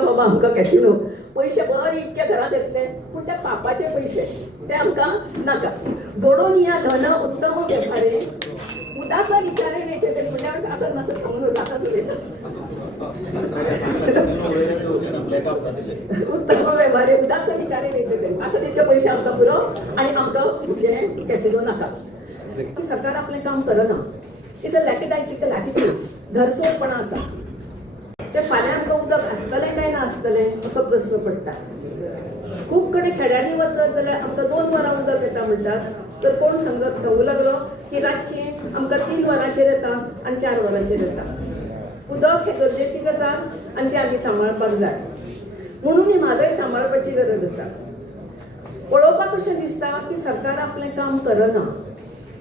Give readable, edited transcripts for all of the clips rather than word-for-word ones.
नाका बाबा आमकां कॅसिनो, पयशे बरे इतके घरात येतले पूण ते पापाचे पयशे ते आमकां नाका. जोडून या धन उत्तम वेपारे उदास विचारे वेचे करी म्हणजे असं नसत सांगून जाता उत्तम वेव्हारे उदास विचारे वेचे करी असं तितके पयशे आमकां पुरो आनी आमकां म्हणजे कॅसिनो नाका. सरकार आपलें काम करना. इट्स अ लॅकेडायसिकल एटिट्यूड, धरसोडपणा आसा. ते फाल्यां आमकां उदक आसतलें काय ना आसतलें असो प्रस्न पडटा. खूब कडेन खेड्यांनी वचत जाल्यार आमकां 2 वरां उदक येता म्हणटात, तर कोण सांगू लागलो की रातची आमकां 3 वरांचेर येता आनी 4 वरांचेर येता. उदक हे गरजेची गजाल आनी ती आमी सांबाळपाक जाय. म्हणून ही म्हादय सांबाळपाची गरज आसा. पळोवपाक अशें दिसता की सरकार आपलें काम करना.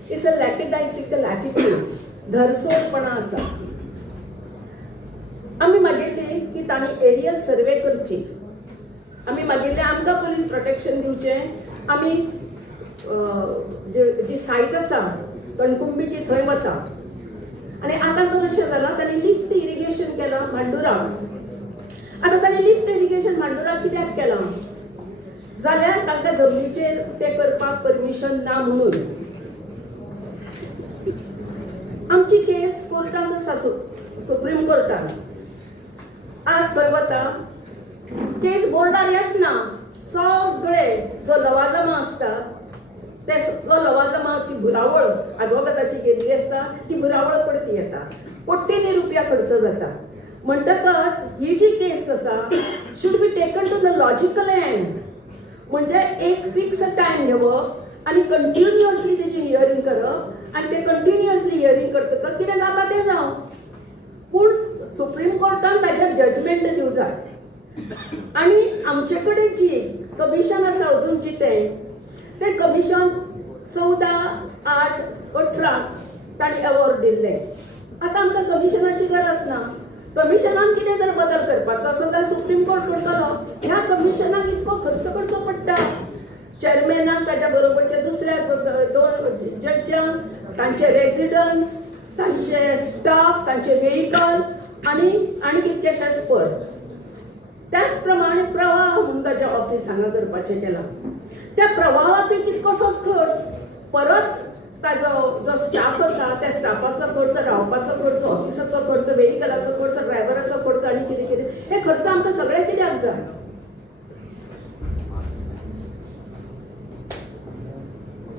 इट्स अ लॅकेडायसिकल एटिट्यूड, धरसोडपणा आसा. आमी मागिल्ली की तांणी एरियल सर्वे करची. आमी मागिल्लें आमकां पुलीस प्रोटेक्शन दिवचें. आमी जी सायट आसा कणकुंबीची थंय वता. आनी आतां तर अशें जालां तांणी लिफ्ट इरिगेशन केलां मांडुरा. आतां तांणी लिफ्ट इरिगेशन मांडुरा कित्याक केलां जाल्यार तांकां जमनीचेर ते करपाक परमिशन ना म्हणून. आमची केस कोर्टांत आसा, सुप्रीम कोर्टांत. आज थंय वता केस बोर्डार येतना सगळे जो लवाजमा आसता ते सगळो लवाजमाची बुरावळ आदवोगादाची गेल्ली आसता ती बुरावळ पडती येता. कोट्यांनी रुपया खर्च जाता. म्हणटकच ही जी केस आसा should be taken to the logical end. म्हणजे एक फिक्स टायम घेवप आनी कंटिन्युअसली तेची हियरिंग करप आनी ते कंटिन्युअसली हियरिंग करतकच कितें जाता तें जावं. पूण सुप्रीम कोर्टान ताचेर जजमेंट दिवं जाय. आनी आमचे कडेन जी कमिशन आसा अजूनची ते कमिशन 14/8/18 तांणी अवॉर्ड दिल्ले. आतां आमकां कमिशनाची गरज ना. कमिशनान कितें जर बदल करपाचो आसा जाल्यार सुप्रीम कोर्ट करतलो. ह्या कमिशनाक इतको खर्च करचो पडटा. चेअरमॅनाक ताच्या बरोबरचे दुसऱ्या 2 जजांक, तांचे रेजिडंट्स, तांचे स्टाफ, तांचे व्हेहिकल आनी कितकेशेच पद. त्याच प्रमाणे प्रवाह म्हणून ताच्या ऑफिस हांगा करपाचें केलां. त्या प्रवाहाकय कितकोसोच खर्च. परत ताजो जो स्टाफ आसा त्या स्टाफाचो खर्च, रावपाचो खर्च, ऑफिसाचो खर्च, व्हेहिकलाचो खर्च, ड्रायव्हराचो खर्च आनी कितें कितें हे खर्च आमकां सगळे कित्याक जाय.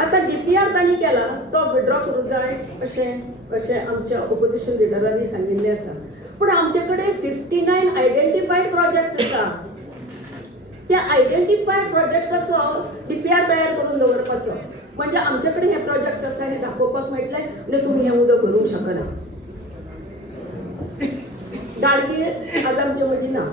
आतां DPR तांणी केला तो विड्रॉ करूंक जाय अशें आमच्या ऑपोजिशन लिडरांनी सांगिल्लें आसा. पूण आमचे कडेन 59 आयडेंटिफायड प्रोजेक्ट आसा. त्या आयडेंटिफायड प्रोजेक्टाचो DPR तयार करून दवरपाचो. म्हणजे आमचे कडेन हे प्रोजेक्ट आसा हे दाखोवपाक मेळटलें आनी तुमी हें उदक भरूंक शकना. गाडगीळ आज आमचे मदीं ना.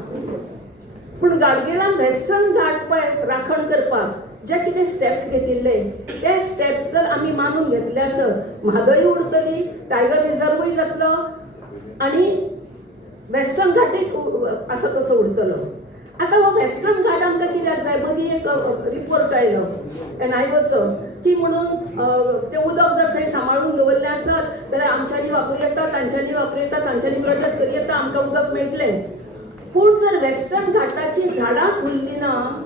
पूण गाडगिळान वेस्टर्न घाट पळय राखण करपाक जे कितें स्टेप्स घेतिल्ले ते स्टेप्स जर आमी मानून घेतले आसत म्हादय उरतली, टायगर रिझर्वूय जातलो आनी वेस्टर्न घाटूय आसा तसो उरतलो. आतां हो वेस्टर्न घाट आमकां कित्याक जाय. मदीं एक रिपोर्ट आयलो NIOचो की म्हणून ते उदक जर थंय सांबाळून दवरलें आसत जाल्यार आमच्यांनी वापरूं येता, तांच्यांनी वापरूं येता, तांच्यांनी प्रोजेक्ट करूं येता, आमकां उदक मेळटलें. पूण जर वेस्टर्न घाटाची झाडांच उरलीं ना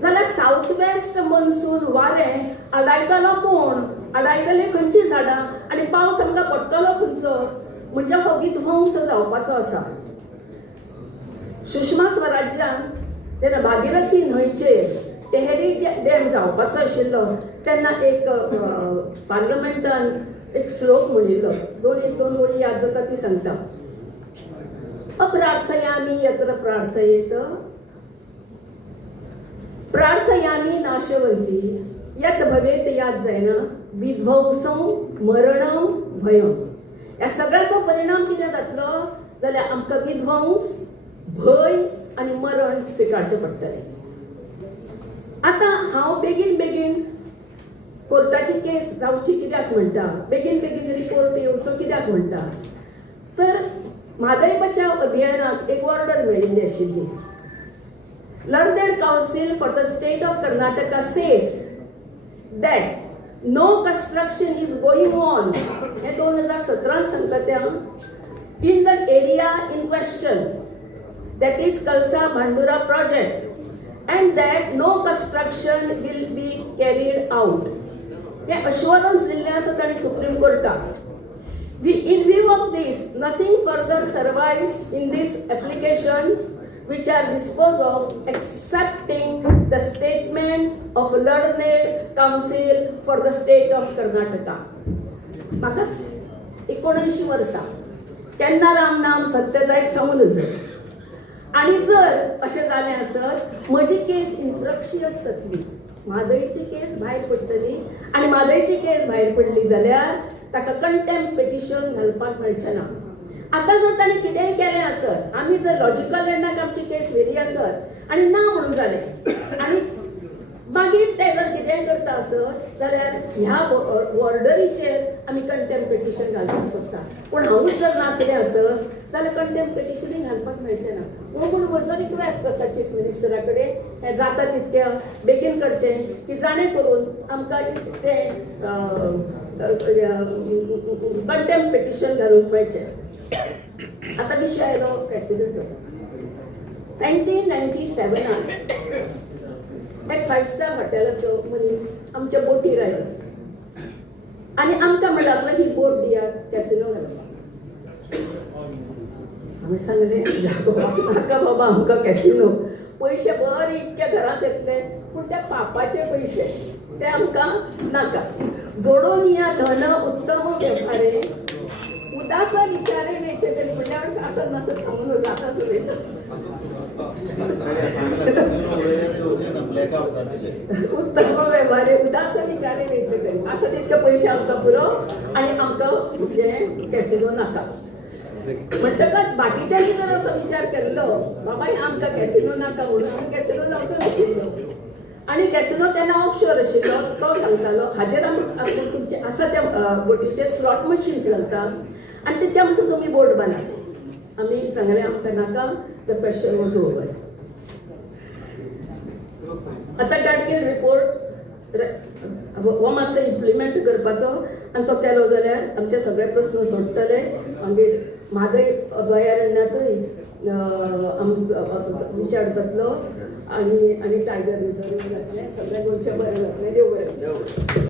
जाल्यार साऊथ वेस्ट मनसून वारें आडायतलो कोण. आडायतले खंयची झाडां आनी पावस आमकां पडटलो खंयचो. म्हणजे हो विध्वंस जावपाचो आसा. सुषमा स्वराज्यान जेन्ना भागीरथी न्हंयचेर टेहरी डॅम जावपाचो आशिल्लो तेन्ना एक पार्लमेंटान एक श्लोक म्हणिल्लो. 2 वळी याद जाता ती सांगता. अप्रार्थयामी यत्र प्रार्थयेत प्रार्थयामी नाशवंती यत भवेत याद जायना विध्वंसं मरणं भयं. ह्या सगळ्याचो परिणाम कितें जातलो जाल्यार आमकां विध्वंस, भय आनी मरण स्विकारचें पडटलें. आतां हांव बेगीन कोर्टाची केस जावची कित्याक म्हणटा, बेगीन रिपोर्ट येवचो कित्याक म्हणटा तर म्हादय बचाव अभियानाक एक ऑर्डर मेळिल्ली आशिल्ली. Learned Council for the State of Karnataka says that no construction is going on. हे 2017 सांगता त्या in the area in question. that is Kalsa Bhandura project, and that no construction will be carried out. हे assurance दिल्ले आसा ताणी supreme कोर्टाक. In view of this, nothing further survives in this application which are disposed of excepting the statement of learned counsel for the state of Karnataka. म्हाका 79 वर्सां केन्ना राम नाम सत्य जायत सांगून नजर. आणि जर अशें जालें आसत म्हजी केस इन्फ्रक्शियस जातली, म्हादयची केस भायर पडटली, आनी म्हादयची केस भायर पडली जाल्यार ताका कंटेम्प्ट पिटिशन घालपाक मेळचें ना. आतां जर ताणें कितेंय केलें आसत, आमी जर लॉजिकल एंडाक आमची केस व्हेली आसत आनी ना म्हणून जालें आनी मागीर ते जर कितेंय करता आसत जाल्यार ह्या ऑर्डरीचेर आमी कंटेम्प्ट पिटिशन घालपाक सोदता. पूण हांवूच जर नासलें आसत जाल्यार कंटेम्प्ट पिटिशनूय घालपाक मेळचें ना. हो म्हणून म्हजो रिक्वेस्ट आसा चीफ मिनिस्टरा कडेन, हें जाता तितक्या बेगीन करचें की जाणें करून आमकां तें कंटेम्प्ट पिटिशन घालूंक मेळचें. आतां विशय आयलो कॅसिनोचो. 1997 एक 5 स्टार हॉटेलाचो मनीस आमच्या बोटीर आयलो आनी आमकां म्हणूंक लागलो ही बोट दियात कॅसिनो घालपाक. हांवें सांगलें नाका बाबा आमकां कॅसिनो, पयशे बरे इतके घरांत येतले पूण ते पापाचे पयशे ते आमकां नाका. जोडून या धन उत्तम वेव्हारे उदास विचारे वेचे तरी म्हणजे असं नसत सांगून जाताच उत्तम व्यवहारे उदास विचारे वेचे तरी असं तितके पयशे आमकां पुरो आनी आमकां हे कॅसिनो नाका. म्हणटकच बाकीच्यांनी जर असो विचार केल्लो बाबा आमकां कॅसिनो नाका म्हणून आमी कॅसिनो जावचो नाशिल्लो. आनी कॅसिनो तेन्ना ऑफशोर आशिल्लो, तो सांगतालो हाजेर आमी तुमचे आसा त्या बोटीचे स्लॉट मशीन्स घालता आनी तितक्या पासून तुमी बोट बांदा. आमी सांगलें आमकां नाका, द क्वेश्चन वॉज ओवर. आतां गाडगीळ रिपोर्ट हो मातसो इम्प्लिमेंट करपाचो आनी तो केलो जाल्यार आमचे सगळे प्रस्न सोडटले. मागीर म्हादय अभयारण्यातूय विचार जातलो आनी टायगर रिझर्व जातलें, सगळें गोंयचें बरें जातलें. देव बरें.